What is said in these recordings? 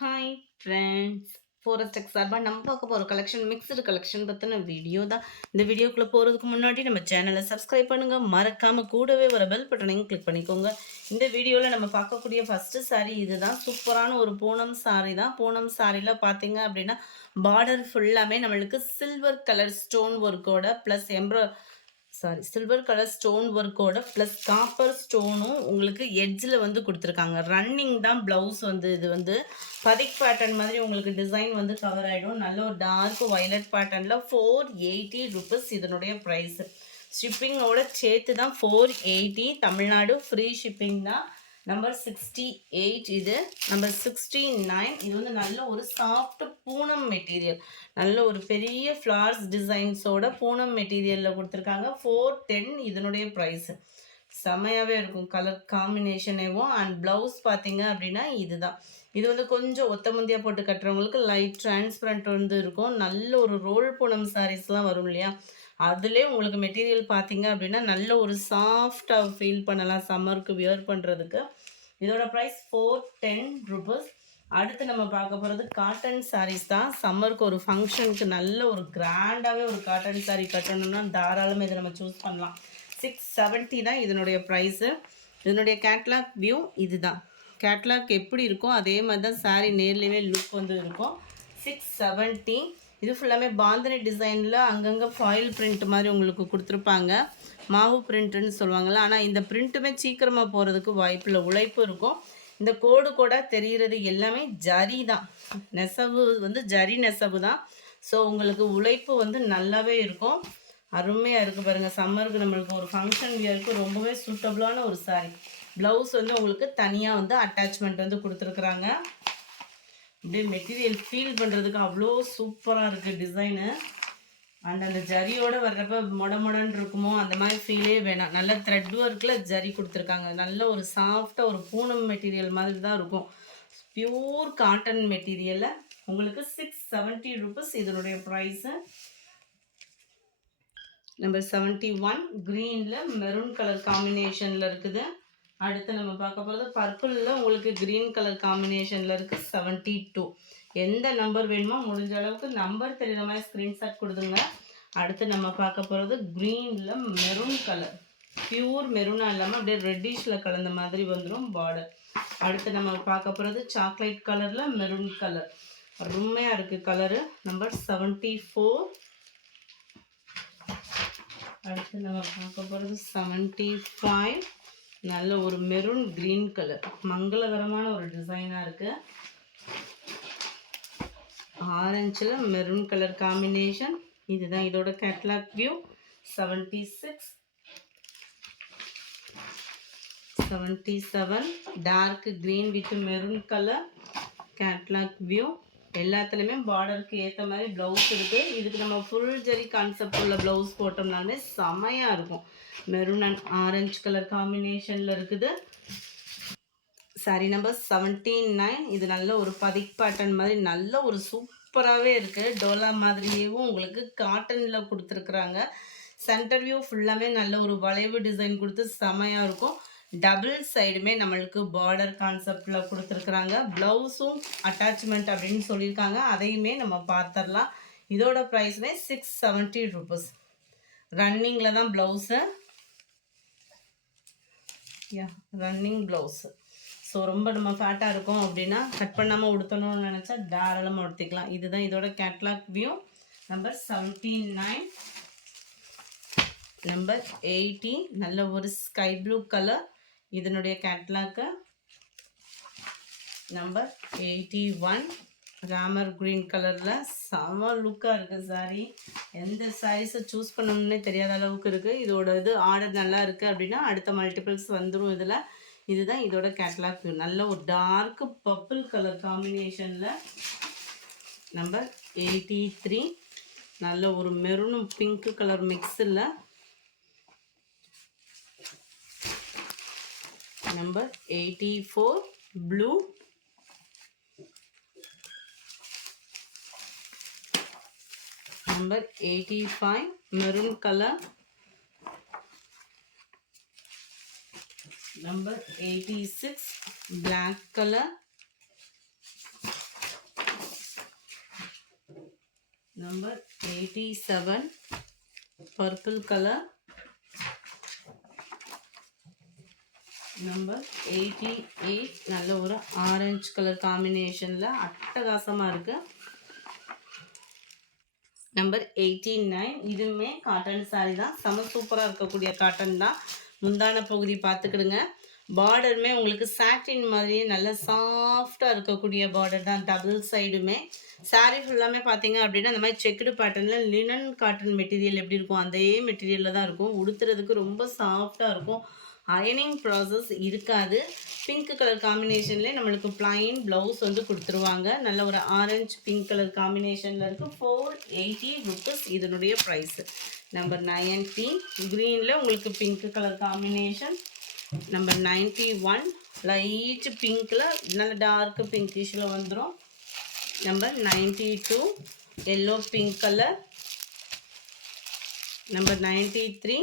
Hi friends, forest tech சார்பாக நம்ம பார்க்க போகிற கலெக்ஷன் மிக்சடு கலெக்ஷன் பற்றின வீடியோ தான். இந்த வீடியோக்குள்ளே போகிறதுக்கு முன்னாடி நம்ம சேனலை சப்ஸ்கிரைப் பண்ணுங்கள், மறக்காமல் கூடவே வர பெல் பட்டனையும் கிளிக் பண்ணிக்கோங்க. இந்த வீடியோவில் நம்ம பார்க்கக்கூடிய ஃபஸ்ட்டு சாரீ இதுதான். சூப்பரான ஒரு பூனம் சாரீ தான். பூனம் சாரியில் பார்த்தீங்க அப்படின்னா பார்டர் ஃபுல்லாமே நம்மளுக்கு சில்வர் கலர் ஸ்டோன் ஒர்க்கோட ப்ளஸ் சில்வர் கலர் ஸ்டோன் ஒர்க்கோட ப்ளஸ் காப்பர் ஸ்டோனும் உங்களுக்கு எட்ஜில் வந்து கொடுத்துருக்காங்க. ரன்னிங் தான் ப்ளவுஸ் வந்து இது வந்து பதிக் பேட்டர்ன் மாதிரி உங்களுக்கு டிசைன் வந்து கவர் ஆகிடும். நல்ல ஒரு டார்க் வயலட் பேட்டர்னில் 480 ருபீஸ் இதனுடைய ப்ரைஸு. ஷிப்பிங்கோட சேர்த்து தான் 480. தமிழ்நாடு ஃப்ரீ ஷிப்பிங் தான். நம்பர் 68 இது. நம்பர் 69 இது வந்து நல்ல ஒரு சாஃப்ட் பூனம் மெட்டீரியல். நல்ல ஒரு பெரிய ஃப்ளார்ஸ் டிசைன்ஸோட பூனம் மெட்டீரியலில் கொடுத்துருக்காங்க. 410 இதனுடைய ப்ரைஸு. செமையாகவே இருக்கும் கலர் காம்பினேஷனேவும். அண்ட் ப்ளவுஸ் பார்த்தீங்க அப்படின்னா இதுதான். இது வந்து கொஞ்சம் ஒத்த முந்தியாக போட்டு கட்டுறவங்களுக்கு லைட் டிரான்ஸ்பரண்ட் வந்து இருக்கும். நல்ல ஒரு ரோல் பூனம் சாரீஸ்லாம் வரும் இல்லையா, அதிலே உங்களுக்கு மெட்டீரியல் பார்த்தீங்க அப்படின்னா நல்ல ஒரு சாஃப்டாக ஃபீல் பண்ணலாம் சம்மருக்கு வியர் பண்ணுறதுக்கு. இதோட ப்ரைஸ் 410 ருபீஸ். அடுத்து நம்ம பார்க்க போகிறது காட்டன் சாரீஸ் தான். சம்மருக்கு ஒரு ஃபங்க்ஷனுக்கு நல்ல ஒரு கிராண்டாகவே ஒரு காட்டன் சாரீ கட்டணும்னா தாராளமாக இதை நம்ம சூஸ் பண்ணலாம். 670 தான் இதனுடைய ப்ரைஸு. இதனுடைய கேட்லாக் வியூ இதுதான். கேட்லாக் எப்படி இருக்கும் அதே மாதிரி தான் சாரீ நேர்லேயே லுக் வந்து இருக்கும். 670. இது ஃபுல்லாமே பாந்தனி டிசைனில் அங்கங்கே ஃபாயில் பிரிண்ட் மாதிரி உங்களுக்கு கொடுத்துருப்பாங்க. மாவு பிரிண்ட்டுன்னு சொல்லுவாங்கள்ல. ஆனால் இந்த பிரிண்ட்டுமே சீக்கிரமாக போகிறதுக்கு வாய்ப்பில்லை, உழைப்பு இருக்கும். இந்த கோடு தெரிகிறது எல்லாமே ஜரி தான். நெசவு வந்து ஜரி நெசவு தான். ஸோ உங்களுக்கு உழைப்பு வந்து நல்லாவே இருக்கும். அருமையாக இருக்குது பாருங்கள். சம்மருக்கு நம்மளுக்கு ஒரு ஃபங்க்ஷன் வியருக்கு ரொம்பவே சூட்டபுளான ஒரு சாரீ. ப்ளவுஸ் வந்து உங்களுக்கு தனியாக வந்து அட்டாச்மெண்ட் வந்து கொடுத்துருக்குறாங்க. அப்படியே மெட்டீரியல் ஃபீல் பண்ணுறதுக்கு அவ்வளோ சூப்பராக இருக்குது டிசைனு. அண்ட் அந்த ஜரியோடு வர்றப்ப மொடன்னு இருக்குமோ அந்த மாதிரி ஃபீலே வேணாம். நல்ல த்ரெட் ஒர்க்கில் ஜரி கொடுத்துருக்காங்க. நல்ல ஒரு சாஃப்டாக ஒரு பூனம் மெட்டீரியல் மாதிரி தான் இருக்கும். பியூர் காட்டன் மெட்டீரியலில் உங்களுக்கு 670 ருபீஸ் இதனுடைய ப்ரைஸு. நம்பர் 71 க்ரீனில் மெரூன் கலர் காம்பினேஷனில் இருக்குது. அடுத்து நம்ம பார்க்க போகிறது பர்பிளில் உங்களுக்கு க்ரீன் கலர் காம்பினேஷனில் இருக்குது. 72. எந்த நம்பர் வேணுமோ முடிஞ்ச அளவுக்கு நம்பர் தெரியுற மாதிரி ஸ்க்ரீன்ஷாட் கொடுத்துங்க. அடுத்து நம்ம பார்க்க போகிறது க்ரீனில் மெரூன் கலர். பியூர் மெரூனாக இல்லாமல் அப்படியே ரெட்டிஷில் கலந்த மாதிரி வந்துடும் பார்டர். அடுத்து நம்ம பார்க்க போகிறது சாக்லேட் கலரில் மெரூன் கலர். அருமையாக இருக்குது கலரு. நம்பர் 74. அடுத்து நம்ம பார்க்க போகிறது 75. நல்ல ஒரு மெரூன் கிரீன் கலர் மங்களகரமான ஒரு டிசைனாக இருக்குது. ஆரஞ்சில் மெரூன் கலர் காம்பினேஷன். இதுதான் இதோட catalogue view. 76. 77 dark green with maroon colour catalogue view. எல்லாத்துலேயுமே பார்டருக்கு ஏற்ற மாதிரி ப்ளவுஸ் இருக்குது. இதுக்கு நம்ம ஃபுல் ஜரி கான்செப்ட் உள்ள ப்ளவுஸ் போட்டோம்னாலுமே செமையாக இருக்கும். மெரூன் அண்ட் ஆரஞ்சு கலர் காம்பினேஷனில் இருக்குது. சாரி நம்பர் 79. இது நல்ல ஒரு பதிக் பேட்டர்ன் மாதிரி நல்ல ஒரு சூப்பராகவே இருக்குது. டோலா மாதிரியேவும் உங்களுக்கு காட்டனில் கொடுத்துருக்குறாங்க. சென்டர் வியூ ஃபுல்லாமே நல்ல ஒரு வளைவு டிசைன் கொடுத்து செமையாக இருக்கும். டபுள் சைடுமே நம்மளுக்கு பார்டர் கான்செப்டில் கொடுத்துருக்குறாங்க. ப்ளவுஸும் அட்டாச்மெண்ட் அப்படின்னு சொல்லியிருக்காங்க. அதையுமே நம்ம பார்த்துடலாம். இதோட ப்ரைஸுமே 670 ருபீஸ். ரன்னிங்கில் தான் ப்ளவுஸு. Running blouse. ஸோ ரொம்ப நம்ம ஃபேட்டாக இருக்கும் அப்படின்னா கட் பண்ணாமல் உடுத்தணும்னு நினச்சா தாராளமாக உடுத்திக்கலாம். இதுதான் இதோட கேட்லாக் வியூ. நம்பர் 79. நம்பர் 80 நல்ல ஒரு ஸ்கை ப்ளூ கலர். இதனுடைய கேட்லாக்கு. நம்பர் 81 ராமர் க்ரீன் கலரில் செம லுக்காக இருக்குது சாரீ. எந்த சாரீஸை சூஸ் பண்ணணுன்னே தெரியாத அளவுக்கு இருக்குது. இதோட இது ஆர்டர் நல்லா இருக்குது அப்படின்னா அடுத்த மல்டிபிள்ஸ் வந்துடும் இதில். இதுதான் இதோட கேட்லாக் வியூ. நல்ல ஒரு டார்க் பர்பிள் கலர் காம்பினேஷனில். நம்பர் 83 நல்ல ஒரு மெரூனும் பிங்க் கலர் மிக்ஸில். Number 84 blue. Number 85 maroon colour. Number 86 black color. Number 87 purple colour. Number 88 நல்ல ஒரு ஆரஞ்சு கலர் காம்பினேஷனில் அட்டகாசமாக இருக்குது. நம்பர் 89 இதுவுமே காட்டன் சாரீ தான், செம சூப்பராக இருக்கக்கூடிய காட்டன் தான். முந்தான பகுதி பார்த்துக்கிடுங்க. பார்டருமே உங்களுக்கு சாட்டின் மாதிரியே நல்ல சாஃப்டாக இருக்கக்கூடிய பார்டர் தான் டபுள் சைடுமே. சாரீ ஃபுல்லாமே பார்த்தீங்க அப்படின்னா இந்த மாதிரி செக்குடு பேட்டர்னில் லினன் காட்டன் மெட்டீரியல் எப்படி இருக்கும் அதே மெட்டீரியலில் தான் இருக்கும். உடுத்துறதுக்கு ரொம்ப சாஃப்டாக இருக்கும். அயனிங் ப்ராசஸ் இருக்காது. பிங்க் கலர் காம்பினேஷன்லேயே நம்மளுக்கு பிளைன் ப்ளவுஸ் வந்து கொடுத்துருவாங்க. நல்ல ஒரு ஆரஞ்சு பிங்க் கலர் காம்பினேஷனில் இருக்குது. 480 rupees இதனுடைய ப்ரைஸு. நம்பர் 90 க்ரீனில் உங்களுக்கு pink colour combination. Number 91 light பிங்க்கில் நல்ல டார்க் பிங்கிஷில் வந்துடும். Number 92 yellow pink colour. Number 93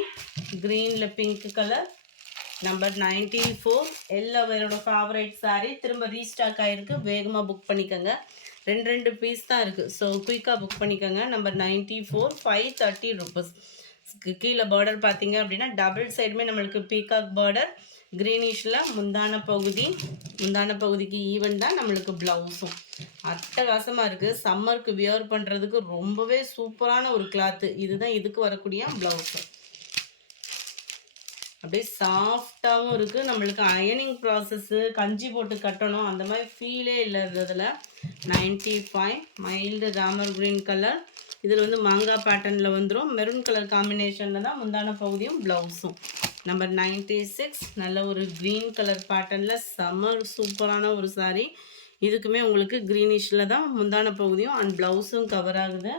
க்ரீனில் பிங்க் கலர். நம்பர் 94 எல்லாரோட ஃபேவரட் சாரீ திரும்ப ரீஸ்டாக் ஆகிருக்கு. வேகமாக புக் பண்ணிக்கோங்க. ரெண்டு பீஸ் தான் இருக்குது. ஸோ குயிக்காக புக் பண்ணிக்கோங்க. Number 94 530 rupees. கீழே பார்டர் பார்த்தீங்க அப்படின்னா டபுள் சைடுமே நம்மளுக்கு பீகாக் பார்டர் க்ரீனிஷில் முந்தான பகுதிக்கு ஈவன் தான் நம்மளுக்கு ப்ளவுஸும் அட்டகாசமாக இருக்குது. சம்மருக்கு வியர் பண்ணுறதுக்கு ரொம்பவே சூப்பரான ஒரு கிளாத்து. இதுதான் இதுக்கு வரக்கூடிய ப்ளவுஸு. அப்படியே சாஃப்டாகவும் இருக்குது. நம்மளுக்கு அயனிங் ப்ராசஸ்ஸு கஞ்சி போட்டு கட்டணும் அந்த மாதிரி ஃபீலே இல்லை இதில். 95 மைல்டு ராமர் க்ரீன் கலர். இதில் வந்து மாங்காய் பேட்டர்னில் வந்துடும். மெரூன் கலர் காம்பினேஷனில் தான் முந்தான பகுதியும் ப்ளவுஸும். நம்பர் 96 நல்ல ஒரு க்ரீன் கலர் பேட்டர்னில் செம்ம சூப்பரான ஒரு சாரீ. இதுக்குமே உங்களுக்கு க்ரீனிஷில் தான் முந்தான பகுதியும் அண்ட் ப்ளவுஸும் கவர் ஆகுது.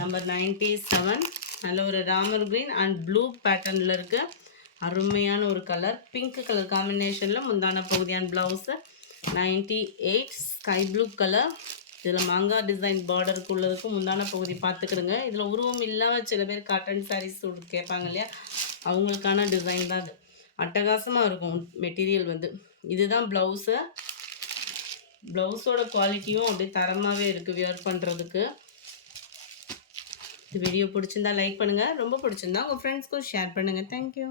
நம்பர் 97 நல்ல ஒரு ராமர் க்ரீன் அண்ட் ப்ளூ பேட்டர்னில் இருக்குது. அருமையான ஒரு கலர் பிங்க் கலர் காம்பினேஷனில் முந்தான பகுதி and blouse. 98 sky blue colour. இதில் மாங்காய் டிசைன் பார்டருக்கு உள்ளதுக்கும் முந்தான பகுதி பார்த்துக்கிடுங்க. இதில் உருவம் இல்லாமல் சில பேர் காட்டன் சாரீஸ் கேட்பாங்க இல்லையா, அவங்களுக்கான டிசைன் தான் அது. அட்டகாசமாக இருக்கும் மெட்டீரியல் வந்து. இதுதான் ப்ளவுஸு. ப்ளவுஸோட குவாலிட்டியும் அப்படியே தரமாகவே இருக்குது வியர் பண்ணுறதுக்கு. இந்த வீடியோ பிடிச்சிருந்தா லைக் பண்ணுங்கள். ரொம்ப பிடிச்சிருந்தா உங்கள் ஃப்ரெண்ட்ஸ்க்கும் ஷேர் பண்ணுங்கள். தேங்க்யூ.